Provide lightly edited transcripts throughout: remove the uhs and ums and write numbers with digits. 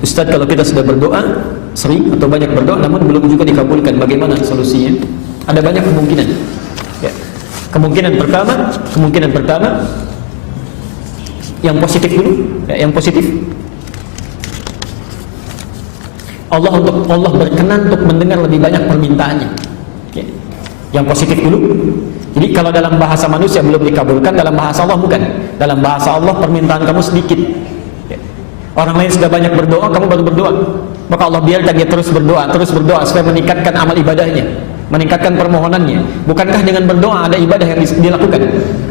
Ustaz, kalau kita sudah berdoa sering atau banyak berdoa namun belum juga dikabulkan, bagaimana solusinya? Ada banyak kemungkinan. Ya. Kemungkinan pertama yang positif dulu, ya, yang positif. Allah berkenan untuk mendengar lebih banyak permintaannya. Ya. Yang positif dulu. Jadi kalau dalam bahasa manusia belum dikabulkan, dalam bahasa Allah bukan. Dalam bahasa Allah permintaan kamu sedikit. Orang lain sudah banyak berdoa, kamu baru berdoa. Maka Allah biarkan dia terus berdoa supaya meningkatkan amal ibadahnya, meningkatkan permohonannya. Bukankah dengan berdoa ada ibadah yang dilakukan?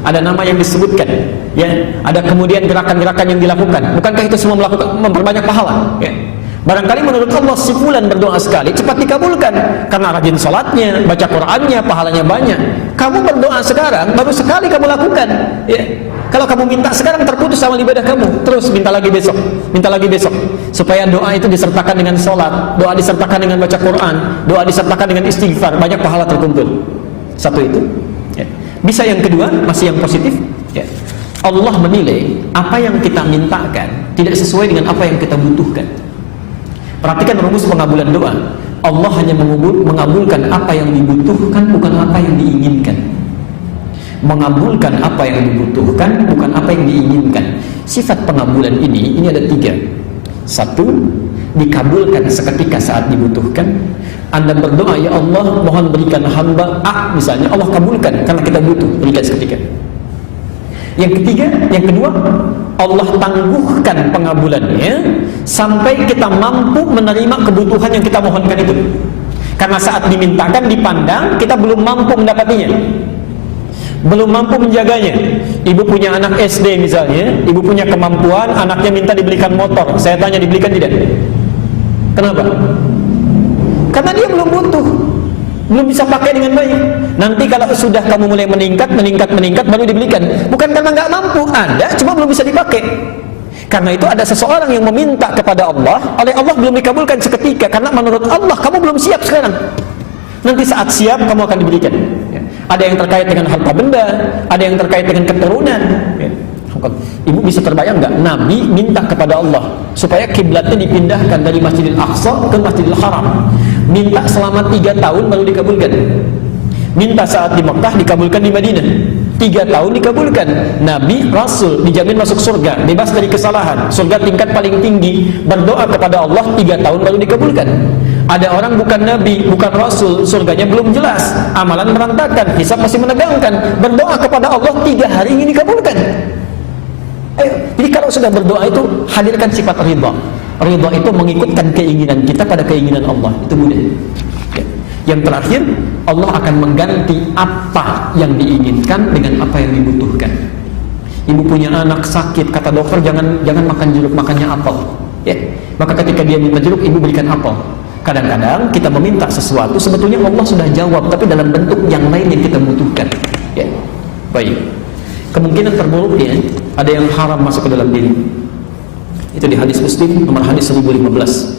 Ada nama yang disebutkan, ya. Ada kemudian gerakan-gerakan yang dilakukan. Bukankah itu semua memperbanyak pahala? Ya. Barangkali menurut Allah si fulan berdoa sekali cepat dikabulkan karena rajin salatnya, baca Qur'annya, pahalanya banyak. Kamu berdoa sekarang baru sekali kamu lakukan, ya. Kalau kamu minta sekarang terputus amal ibadah kamu, terus minta lagi besok supaya doa itu disertakan dengan salat, doa disertakan dengan baca Quran, doa disertakan dengan istighfar, banyak pahala terkumpul. Satu itu, ya. Bisa yang kedua, masih yang positif, ya. Allah menilai apa yang kita mintakan tidak sesuai dengan apa yang kita butuhkan. Perhatikan rumus pengabulan doa. Allah hanya mengabulkan apa yang dibutuhkan, bukan apa yang diinginkan. Mengabulkan apa yang dibutuhkan, bukan apa yang diinginkan. Sifat pengabulan ini ada 3. 1, dikabulkan seketika saat dibutuhkan. Anda berdoa, ya Allah mohon berikan hamba A misalnya, Allah kabulkan karena kita butuh, berikan seketika. Yang kedua, Allah tangguhkan pengabulannya sampai kita mampu menerima kebutuhan yang kita mohonkan itu. Karena saat dimintakan, dipandang, kita belum mampu mendapatinya, belum mampu menjaganya. Ibu punya anak SD misalnya, ibu punya kemampuan, anaknya minta dibelikan motor. Saya tanya, dibelikan tidak? Kenapa? Karena dia belum butuh, belum bisa pakai dengan baik. Nanti kalau sudah kamu mulai meningkat baru dibelikan. Bukan karena nggak mampu, ada, cuma belum bisa dipakai. Karena itu ada seseorang yang meminta kepada Allah, oleh Allah belum dikabulkan seketika, karena menurut Allah kamu belum siap sekarang. Nanti saat siap kamu akan diberikan. Ada yang terkait dengan harta benda, ada yang terkait dengan keturunan. Ibu bisa terbayang nggak? Nabi minta kepada Allah supaya kiblatnya dipindahkan dari Masjidil Aqsa ke Masjidil Haram. Minta selama 3 tahun baru dikabulkan. Minta saat di Mekah, dikabulkan di Madinah. 3 tahun dikabulkan. Nabi, Rasul dijamin masuk surga, bebas dari kesalahan, surga tingkat paling tinggi. Berdoa kepada Allah 3 tahun baru dikabulkan. Ada orang bukan Nabi, bukan Rasul, surganya belum jelas, amalan berantakan, hisab masih menegangkan, berdoa kepada Allah 3 hari ini dikabulkan. Ayo, jadi kalau sudah berdoa itu hadirkan sifat ridha. Ridha itu mengikutkan keinginan kita pada keinginan Allah. Itu mudah. Ya. Yang terakhir, Allah akan mengganti apa yang diinginkan dengan apa yang dibutuhkan. Ibu punya anak sakit, kata dokter jangan makan jeruk, makannya apel. Ya. Maka ketika dia minta jeruk, ibu berikan apel. Kadang-kadang kita meminta sesuatu, sebetulnya Allah sudah jawab, tapi dalam bentuk yang lain yang kita butuhkan. Ya. Baik. Kemungkinan terburuknya ada yang haram masuk ke dalam diri. Itu di hadis Muslim nomor hadis 1015,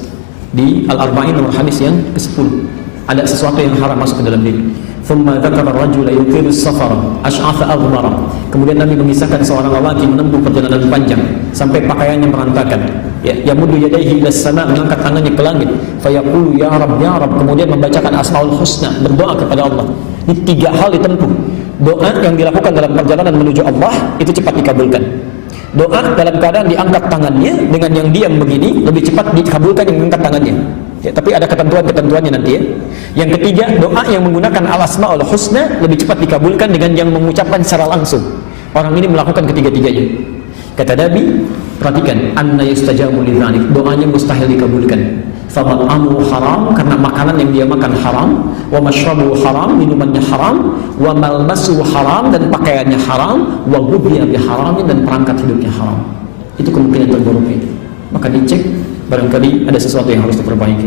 di Al-Arba'in nomor hadis yang ke-10. Ada sesuatu yang haram masuk ke dalam diri. Thumma dzakara ar-rajula yuqimu as-safara ash'atha aghbara. Kemudian Nabi mengisahkan seorang lelaki menempuh perjalanan panjang sampai pakaiannya berantakan. Ya, yamuddu yadayhi ila as-sama', mengangkat tangannya ke langit. Fayaqulu ya Rabb ya Rabb. Kemudian membacakan Asmaul Husna, berdoa kepada Allah. Ini 3 hal ditempuh. Doa yang dilakukan dalam perjalanan menuju Allah itu cepat dikabulkan. Doa dalam keadaan diangkat tangannya dengan yang diam begini lebih cepat dikabulkan yang mengangkat tangannya. Ya, tapi ada ketentuan-ketentuannya nanti ya. Yang ketiga, doa yang menggunakan al-asmaul husna lebih cepat dikabulkan dengan yang mengucapkan secara langsung. Orang ini melakukan ketiga-tiganya. Kata Nabi, perhatikan, anna yustajabu lidzalik, doanya mustahil dikabulkan. Famat'amu haram, karena makanan yang dia makan haram, wa mashrabu haram, minumannya haram, wa malbasu haram, dan pakaiannya haram, wa ghudhiya biharamin, dan perangkat hidupnya haram. Itu kemungkinan terburuknya. Maka dicek, barangkali ada sesuatu yang harus diperbaiki.